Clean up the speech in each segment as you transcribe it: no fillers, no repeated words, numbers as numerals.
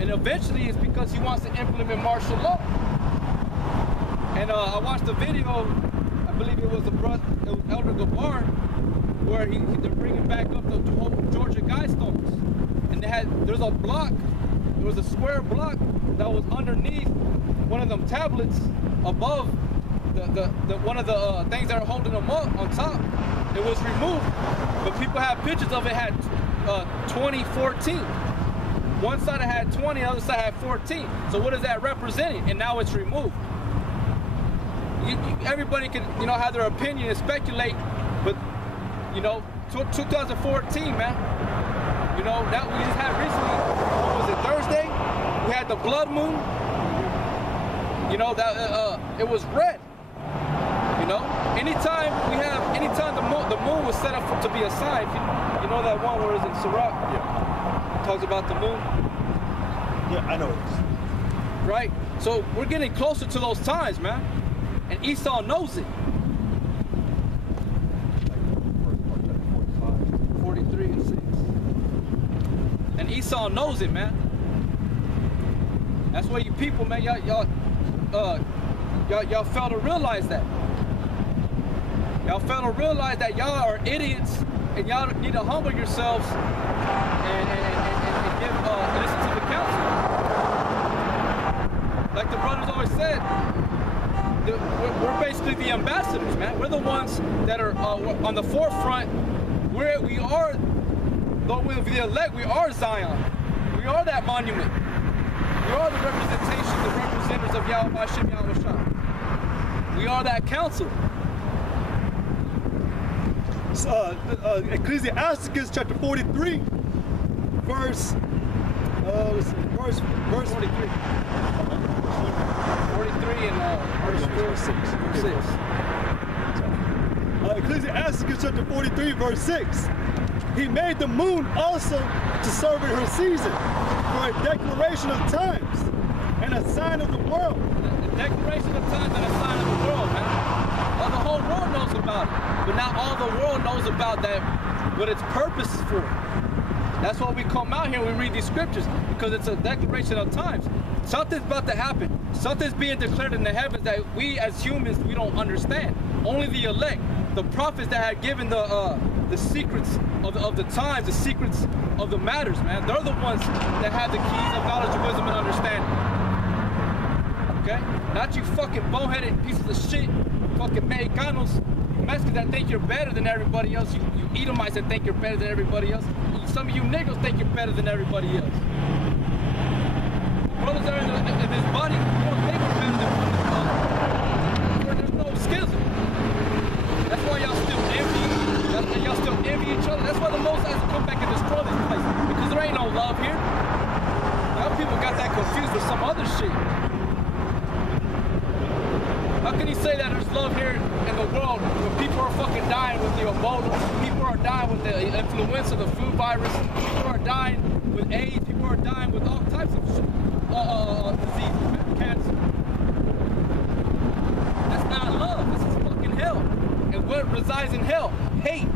And eventually it's because he wants to implement martial law. And I watched a video, I believe it was Elder Gabar, where they're bringing back up the Georgia Guidestones. And there's a block, there was a square block that was underneath one of them tablets above one of the things that are holding them up on top. It was removed, but people have pictures of it had 2014. One side had 20, the other side had 14. So what is that representing? And now it's removed. Everybody can, have their opinion and speculate, but 2014, man. That we just had recently. What was it, Thursday? We had the blood moon. It was red. Anytime the moon was set up to be a sign. You know that one where it's in Sirach? Yeah. It talks about the moon. Yeah, I know it. Right? So we're getting closer to those times, man. And Esau knows it. 43 and 6. And Esau knows it, man. That's why you people, man, y'all fail to realize that. Y'all fail to realize that y'all are idiots, and y'all need to humble yourselves and listen to the counsel. Like the brothers always said, we're basically the ambassadors, man. We're the ones that are on the forefront. We are, though we're the elect, we are Zion. We are that monument. We are the representation, the representatives of Yahweh Hashem Yahweh Shah. We are that council. Ecclesiasticus chapter 43, verse 43. 43 and verse 6. Ecclesiasticus chapter 43, verse 6. He made the moon also to serve in her season, for a declaration of times and a sign of the world. The declaration of times and a sign of the world, man. Well, the whole world knows about it, but not all the world knows about that, what its purpose is for. That's why we come out here and we read these scriptures, because it's a declaration of times. Something's about to happen. Something's being declared in the heavens that we as humans, we don't understand. Only the elect, the prophets that had given the secrets of the times, the secrets of the matters, man. They're the ones that have the keys of knowledge, wisdom, and understanding. Okay? Not you fucking boneheaded pieces of shit, fucking Mexicanos, Mexicans that think you're better than everybody else. You Edomites that think you're better than everybody else. Some of you niggas think you're better than everybody else. Brothers that are in this body, you don't think we're better than one another. There's no schism. That's why y'all still envy. Y'all still envy each other. That's why the Most has to come back and destroy this place. Because there ain't no love here. Y'all people got that confused with some other shit. How can he say that there's love here in the world when people are fucking dying with the Ebola, people are dying with the influenza, the flu virus, people are dying with AIDS, people are dying with all types of diseases, cancer. That's not love. This is fucking hell. And what resides in hell? Hate,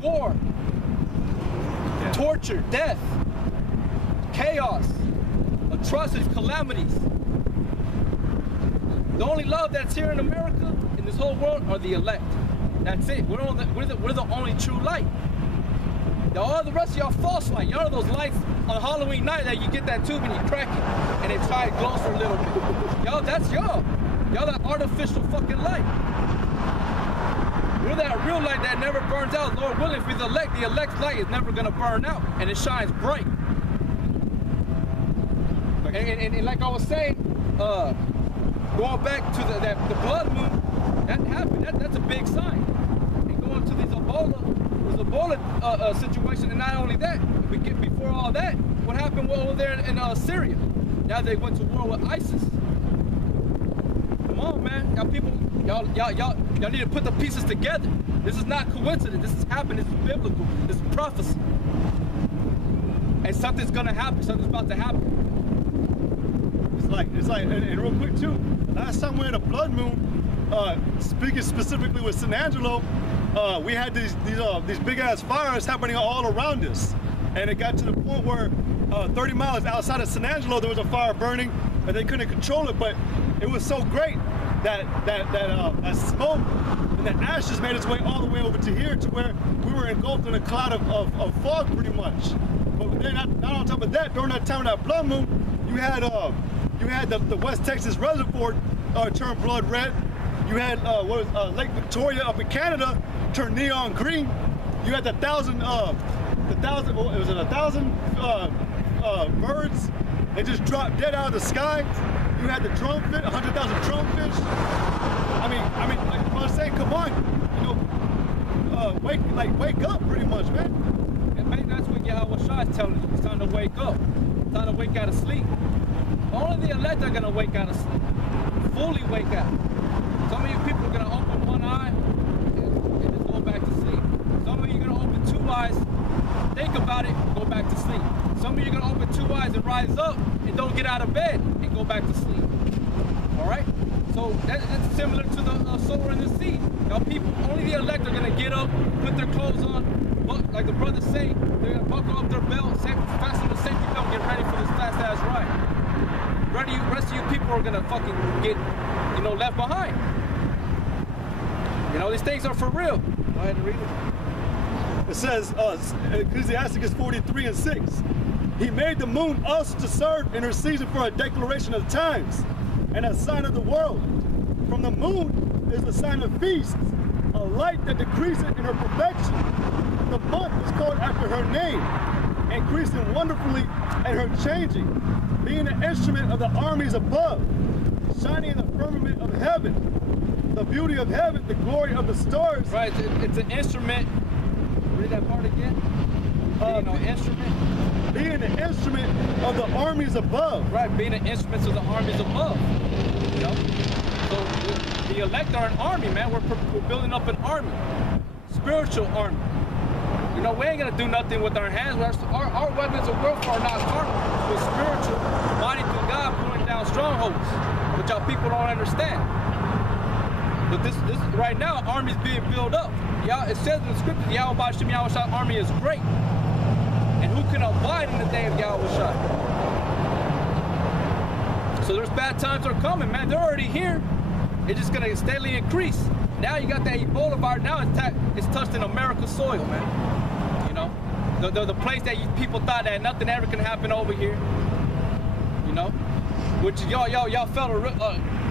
war, torture, death, chaos, atrocities, calamities. The only love that's here in America, in this whole world, are the elect. That's it. We're the only true light. All the rest of y'all false light. Y'all are those lights on Halloween night that you get that tube and you crack it, and it tries to glow for a little bit. Y'all, that's y'all. Y'all that artificial fucking light. We're that real light that never burns out. Lord willing, if we're the elect's light is never gonna burn out, and it shines bright. And like I was saying, going back to the blood moon, that happened. That's a big sign. And going to this Ebola situation, and not only that, before all that, what happened over there in Syria? Now they went to war with ISIS. Come on, man, y'all people, y'all need to put the pieces together. This is not coincidence. This is happening. This is biblical. This is prophecy. And something's gonna happen. Something's about to happen. It's like, and real quick too. Last time we had a blood moon, speaking specifically with San Angelo, we had these big ass fires happening all around us, and it got to the point where 30 miles outside of San Angelo, there was a fire burning, and they couldn't control it. But it was so great that smoke and the ashes made its way all the way over to here, to where we were engulfed in a cloud of fog, pretty much. But then, not on top of that, during that time of that blood moon, you had the West Texas reservoir turn blood red. You had Lake Victoria up in Canada turn neon green. You had the thousand birds. They just dropped dead out of the sky. You had the drumfish, 100,000 drumfish. I mean, like I'm saying, come on, wake up, pretty much, man. And maybe that's what Yahweh Shai is telling you. It's time to wake up. It's time to wake out of sleep. Only the elect are gonna wake out of sleep. Fully wake out. Some of you people are gonna open one eye and just go back to sleep. Some of you are gonna open two eyes, think about it, go back to sleep. Some of you are gonna open two eyes and rise up and don't get out of bed and go back to sleep. All right? So that's similar to the sower and the seed. Now people, only the elect are gonna get up, put their clothes on, like the brothers say, they're gonna buckle up their belt, fasten the safety belt, get ready for this fast ass ride. Rest of you people are gonna fucking get, left behind. These things are for real. Go ahead and read it. It says, Ecclesiasticus 43:6. He made the moon also to serve in her season for a declaration of times and a sign of the world. From the moon is a sign of feasts, a light that decreases in her perfection. The month is called after her name, increasing wonderfully and her changing, being an instrument of the armies above, shining in the firmament of heaven, the beauty of heaven, the glory of the stars. Right, it's an instrument. Read that part again. Instrument. Being an instrument of the armies above. Right, being an instrument of the armies above. So the elect are an army, man. We're building up an army, spiritual army. We ain't gonna do nothing with our hands. Our weapons of warfare are not carnal, but spiritual, mighty through God, pulling down strongholds, which y'all people don't understand. But this right now, army's being built up. It says in the scripture, Yahweh Shai army is great. And who can abide in the day of Yahweh Shai? So there's bad times are coming, man. They're already here. It's just gonna steadily increase. Now you got that Ebola virus. Now it's touched in America's soil, man. The place that people thought that nothing ever can happen over here. Which y'all fail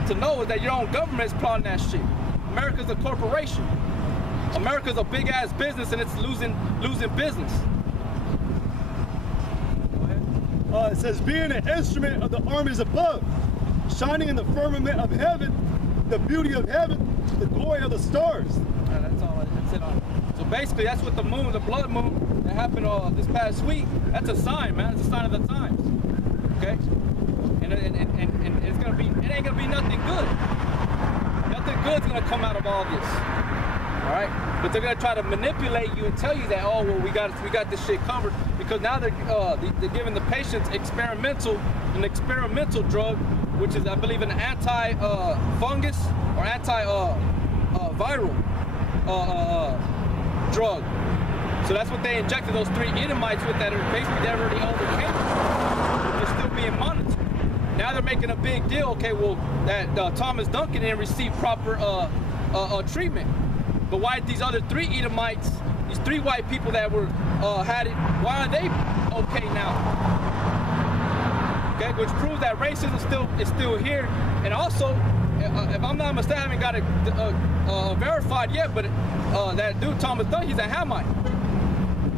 to know is that your own government is plotting that shit. America's a corporation. America's a big ass business, and it's losing business. It says, being an instrument of the armies above, shining in the firmament of heaven, the beauty of heaven, the glory of the stars. That's all. That's it. So basically, that's what the moon, the blood moon that happened this past week. That's a sign, man. It's a sign of the times. Okay. And it's gonna be. It ain't gonna be nothing good. Nothing good's gonna come out of all this. All right. But they're gonna try to manipulate you and tell you that, oh well, we got this shit covered, because now they're giving the patients an experimental drug, which is, I believe, an anti-fungus or anti-viral drug. So that's what they injected those 3 Edomites with, that are basically they already overcame. They're still being monitored. Now they're making a big deal. Okay, well, that Thomas Duncan didn't receive proper treatment. But why these other 3 Edomites, these 3 white people that were had it, why are they okay now? Okay, which proves that racism is still here. And also, if I'm not mistaken, I haven't got it verified yet, but that dude Thomas Duncan, he's a Hamite.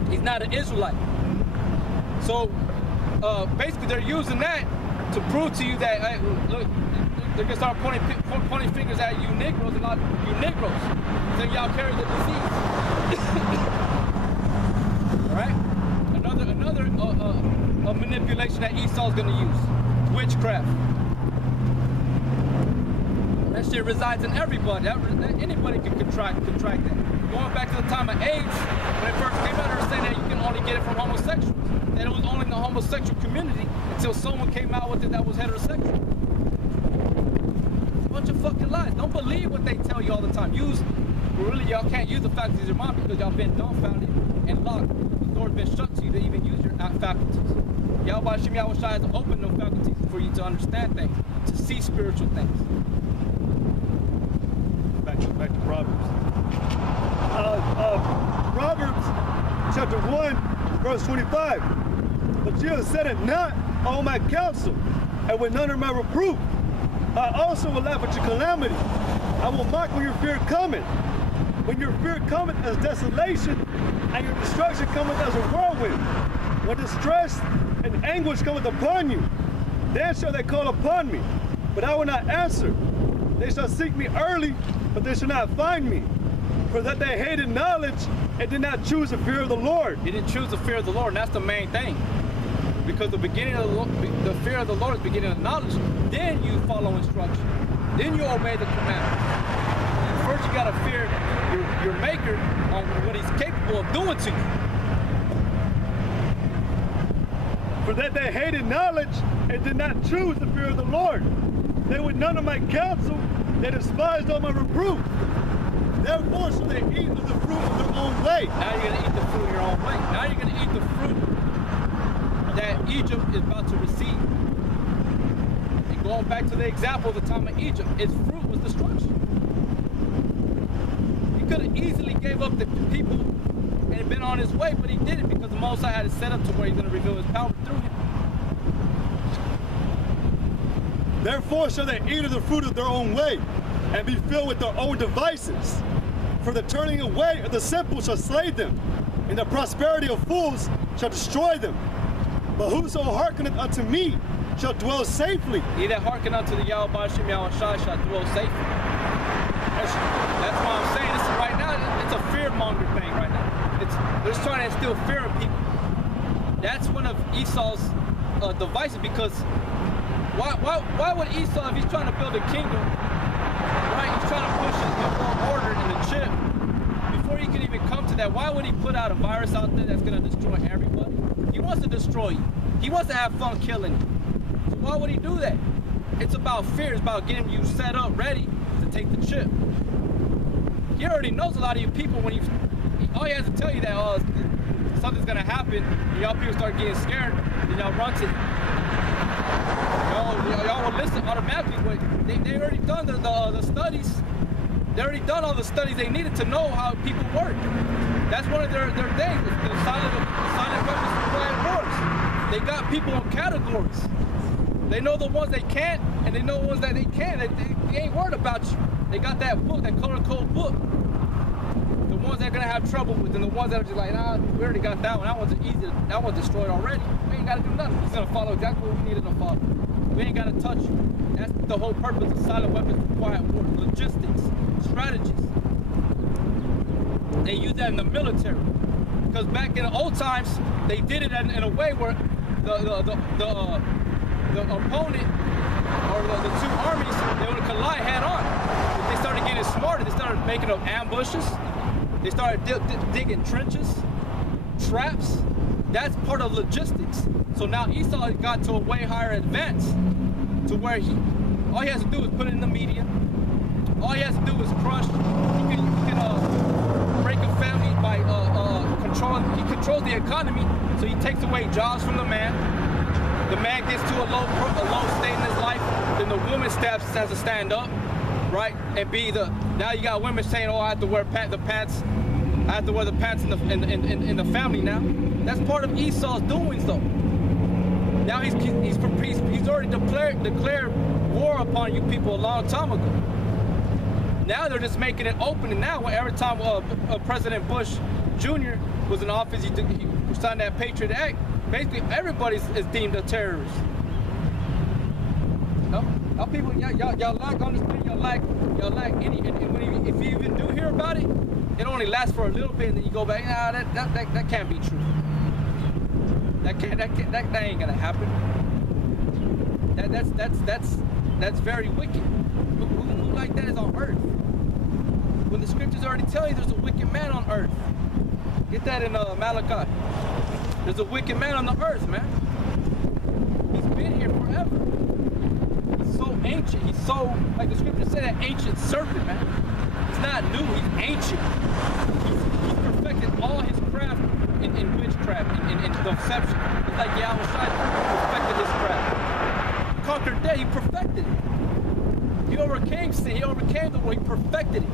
He's not an Israelite. So basically, they're using that to prove to you that, hey, look, they're gonna start pointing fingers at you Negroes and not you Negroes. So y'all carry the disease. All right. Another manipulation that Esau's gonna use, witchcraft. That shit resides in everybody. Anybody can contract that. Going back to the time of AIDS, when it first came out, they were saying that you can only get it from homosexuals. That it was only in the homosexual community until someone came out with it that was heterosexual. It's a bunch of fucking lies. Don't believe what they tell you all the time. Really, y'all can't use the fact that these are mine because y'all been dumbfounded and locked doors been shut to you to even use your faculties. Yahweh Hashem Yahweh Shai has opened those faculties for you to understand things, to see spiritual things. Back to Proverbs. Proverbs chapter 1, verse 25. But you have said it not on my counsel, and with none of my reproof. I also will laugh at your calamity. I will mock when your fear cometh. When your fear cometh as desolation, and your destruction cometh as a whirlwind. When distress and anguish cometh upon you, then shall they call upon me, but I will not answer. They shall seek me early, but they shall not find me. For that they hated knowledge and did not choose the fear of the Lord. You didn't choose the fear of the Lord, and that's the main thing. Because the beginning of the fear of the Lord is the beginning of knowledge. Then you follow instruction. Then you obey the commandments. First you gotta fear your maker on what he's capable of doing to you. For that they hated knowledge and did not choose the fear of the Lord. They would none of my counsel, they despised all my reproof. Therefore shall they eat of the fruit of their own way. Now you're gonna eat the fruit of your own way. Now you're gonna eat the fruit that Egypt is about to receive. And going back to the example of the time of Egypt, its fruit was destruction. He could have easily gave up the people and been on his way, but he didn't because the Most High had it set up to where he's gonna reveal his power through him. Therefore shall they eat of the fruit of their own way, and be filled with their own devices. For the turning away of the simple shall slay them, and the prosperity of fools shall destroy them. But whoso hearkeneth unto me shall dwell safely. He that hearken unto the Yahweh Hashem Yahweh Shai shall dwell safely. That's why I'm saying this right now. It's a fear-monger thing right now. They're just trying to instill fear in people. That's one of Esau's devices, because why would Esau, if he's trying to build a kingdom, right? He's trying to push his world order in the chip. Before he can even come to that, why would he put out a virus out there that's going to destroy everybody? He wants to destroy you. He wants to have fun killing you. So why would he do that? It's about fear. It's about getting you set up, ready to take the chip. He already knows a lot of you people when all he has to tell you that, oh, something's going to happen, and y'all people start getting scared, and y'all run to y'all will listen automatically, but they already done the studies. They already done all the studies they needed to know how people work. That's one of their things, the silent weapons for quiet wars. They got people in categories. They know the ones they can't, and they know the ones that they can. They ain't worried about you. They got that book, that color code book. The ones they're gonna have trouble with, and the ones that are just like, nah, we already got that one. That one's easy. That one's destroyed already. We ain't gotta do nothing. We're just gonna follow exactly what we needed to follow. We ain't gotta touch you. That's the whole purpose of silent weapons for quiet war. Logistics, strategies. They use that in the military. Because back in the old times, they did it in a way where the opponent or the two armies, they would collide head on. But they started getting smarter. They started making up ambushes. They started digging trenches, traps. That's part of logistics. So now Esau got to a way higher advance to where all he has to do is put it in the media. All he has to do is crush. He can break a family by controlling. He controls the economy, so he takes away jobs from the man. The man gets to a low state in his life, then the woman has to stand up, right? And be now you got women saying, oh, I have to wear the pants. I have to wear the pants in the family now. That's part of Esau's doings, though. Now he's already declared war upon you people a long time ago. Now they're just making it open, and now every time President Bush Jr. was in office, he signed that Patriot Act. Basically, everybody is deemed a terrorist. No, people, y'all lack understanding. Y'all lack any. And if you even do hear about it, it only lasts for a little bit, and then you go back. Nah, that can't be true. That ain't gonna happen. That's very wicked. Who like that is on earth? When the scriptures already tell you there's a wicked man on earth. Get that in Malachi. There's a wicked man on the earth, man. He's been here forever. He's so ancient. He's so, like the scripture said, that ancient serpent, man. He's not new. He's ancient. He's perfected all his craft in in witchcraft, in deception. It's like Yahushua perfected this craft. He conquered death, he perfected it. He overcame sin, he overcame the world, he perfected it.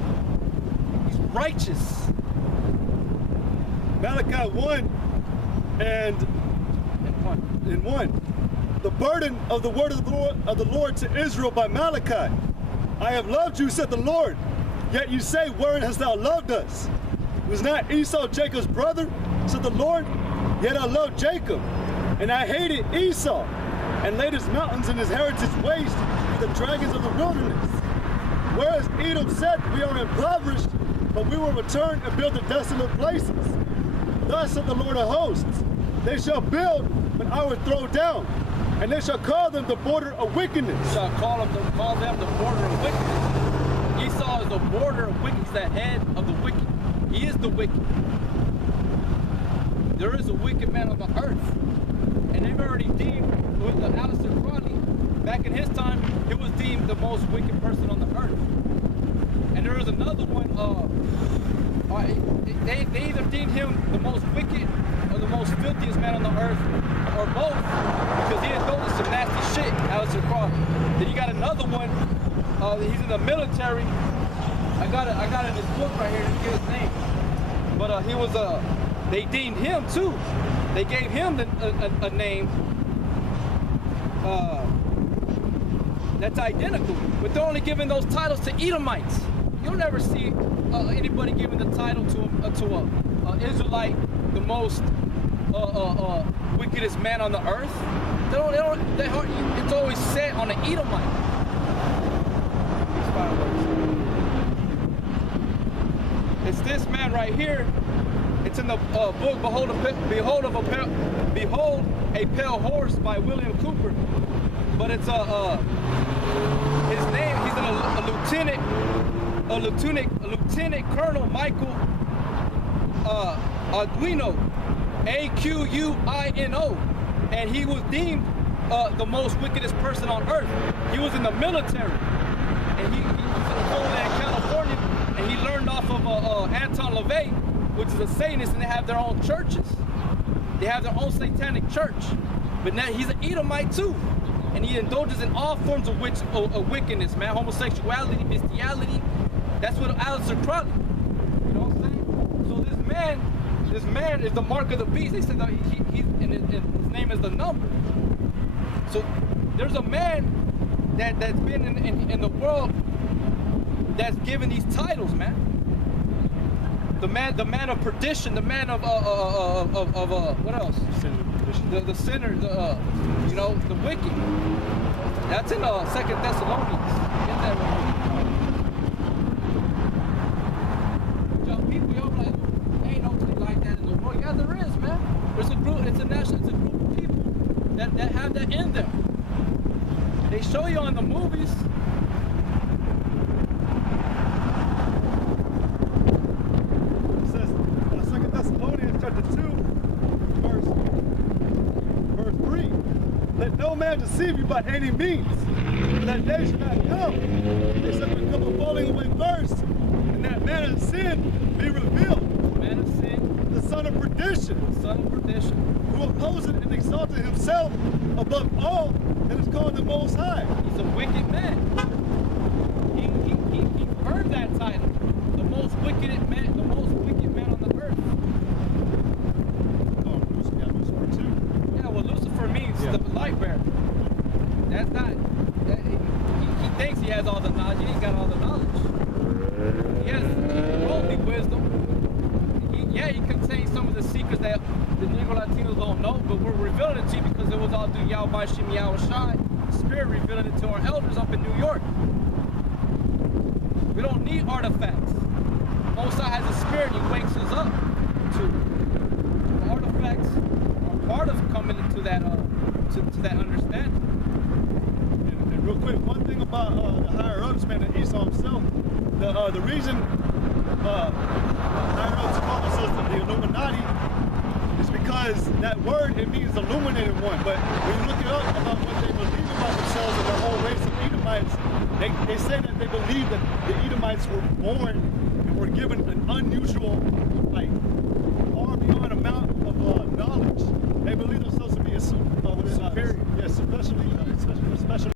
He's righteous. Malachi 1 and 1. The burden of the word of the Lord to Israel by Malachi. I have loved you, said the Lord. Yet you say, wherein hast thou loved us? Was not Esau Jacob's brother, said the Lord? Yet I loved Jacob, and I hated Esau, and laid his mountains and his heritage waste with the dragons of the wilderness. Whereas Edom said, we are impoverished, but we will return and build the desolate places. Thus said the Lord of hosts, they shall build, but I will throw down, and they shall call them the border of wickedness. Shall call them the border of wickedness. Esau is the border of wickedness, the head of the wicked. He is the wicked. There is a wicked man on the earth. And they've already deemed, with the Alistair Crowley, back in his time, he was deemed the most wicked person on the earth. And there is another one, they either deemed him the most wicked or the most filthiest man on the earth, or both, because he indulged some nasty shit, Alistair Crowley. Then you got another one, he's in the military. I got it in this book right here, to get his name. But he was, they deemed him too. They gave him a name that's identical, but they're only giving those titles to Edomites. You'll never see anybody giving the title to an Israelite, the most wickedest man on the earth. It's always set on an Edomite. It's this man right here. It's in the book Behold a Pale Horse by William Cooper. But it's his name. He's a Lieutenant Colonel Michael Aguino, Aquino, and he was deemed the most wickedest person on earth. He was in the military, and he was over there in California, and he learned off of Anton LaVey, which is a Satanist, and they have their own churches. They have their own satanic church. But now he's an Edomite too, and he indulges in all forms of wickedness, man. Homosexuality, bestiality. That's what Alistair Crowley. You know what I'm saying? So this man is the mark of the beast. They said that his name is the number. So there's a man that's been in the world that's given these titles, man. The man of perdition, the man of what else? The sinner, you know, the wicked. That's in 2 Thessalonians. Get that right. People, y'all like, ain't nobody like that in the world. Yeah, there is, man. There's a group. It's a group of people that have that in them. They show you on the movies. Chapter 2, verse 3. Let no man deceive you by any means, for that day shall not come, except there come a falling away first, and that man of sin be revealed. Man of sin, the son of perdition. The son of perdition, who opposed and exalted himself above all that is called the Most High. He's a wicked man. He earned that title. The most wicked man on the earth. Lucifer means the light bearer. That's not. He thinks he has all the knowledge. He ain't got all the knowledge. He has worldly wisdom. He contains some of the secrets that the Negro Latinos don't know, but we're revealing it to you because it was all through Yahweh Shem Yahushai, Spirit revealing it to our elders up in New York. We don't need artifacts. Most High has a spirit. He wakes us up to artifacts. Part of coming into that to that understanding. And real quick, one thing about the higher ups, man, and Esau himself, the reason higher ups call themselves the Illuminati is because that word, it means illuminated one. But when you look it up about what they believe about themselves and the whole race of Edomites, they say that they believe that the Edomites were born and were given an unusual, like, far beyond amount of especially